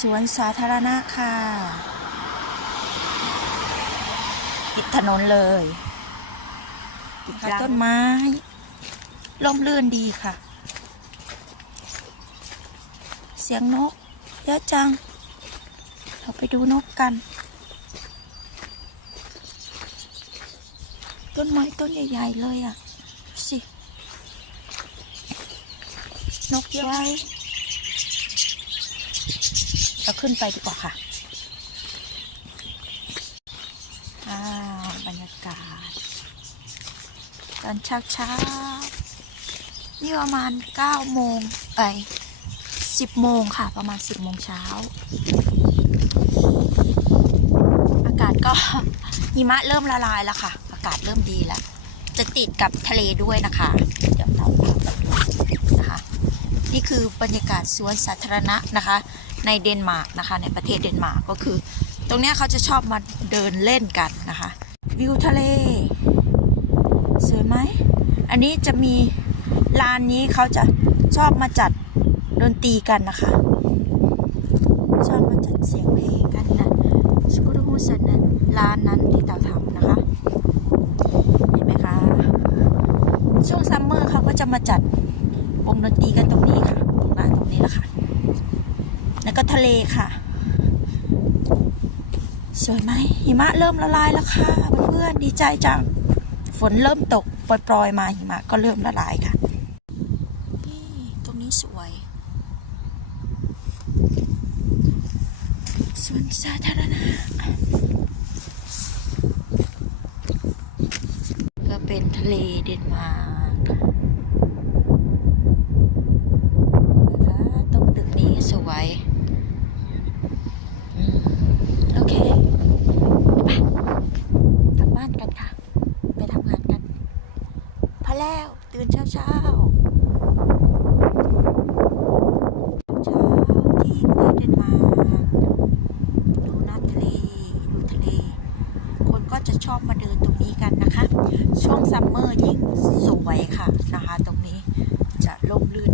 สวนสาธารณะค่ะติดถนนเลยติดกับต้นไม้ร่มรื่นดีค่ะ เสียงนก เยอะจัง เราไปดูนกกัน ต้นไม้ต้นใหญ่ ๆ เลยอะดูสิ นกเยอะไหม เราขึ้นไปดีกว่าค่ะอ้าวบรรยากาศ ตอนเช้าเช้านี่ประมาณ9โมงเอ้ย10โมงค่ะ ประมาณ10โมงเช้า อากาศก็หิมะเริ่มละลายแล้วค่ะ อากาศเริ่มดีแล้ว จะติดกับทะเลด้วยนะคะ เดี๋ยวเราพาไปดูนะคะ นี่คือบรรยากาศสวนสาธารณะนะคะ ในเดนมาร์กนะคะ ในประเทศเดนมาร์กก็คือ ตรงนี้เขาจะชอบมาเดินเล่นกันนะคะ วิวทะเล สวยไหม อันนี้จะมีลานนี้เขาจะชอบมาจัดดนตรีกันนะคะ ชอบมาจัดเสียงเพลงกันนะสกุลฮูสันนะลานนั้นที่เต่าทำนะคะเห็นไหมคะ ช่วงซัมเมอร์เขาก็จะมาจัดวงดนตรีกันตรงนี้ค่ะ ตรงนั้นตรงนี้แหละค่ะ ก็ทะเลค่ะ สวยไหมหิมะเริ่มละลายแล้วค่ะเพื่อนๆดีใจจังฝนเริ่มตกปล่อยๆมาหิมะก็เริ่มละลายค่ะนี่ตรงนี้สวยสวนสาธารณะก็เป็นทะเลเดนมาร์กนะคะตรงตึกนี้สวยอืมโอเคไปกลับบ้านกันค่ะ ไปทำงานกัน พอแล้ว ตื่นเช้าเช้าเช้าที่ประเทศเดนมาร์กดูน้ำทะเลดูทะเล คนก็จะชอบมาเดินตรงนี้กันนะคะ ช่วงซัมเมอร์ยิ่งสวยค่ะนะคะตรงนี้จะร่มรื่น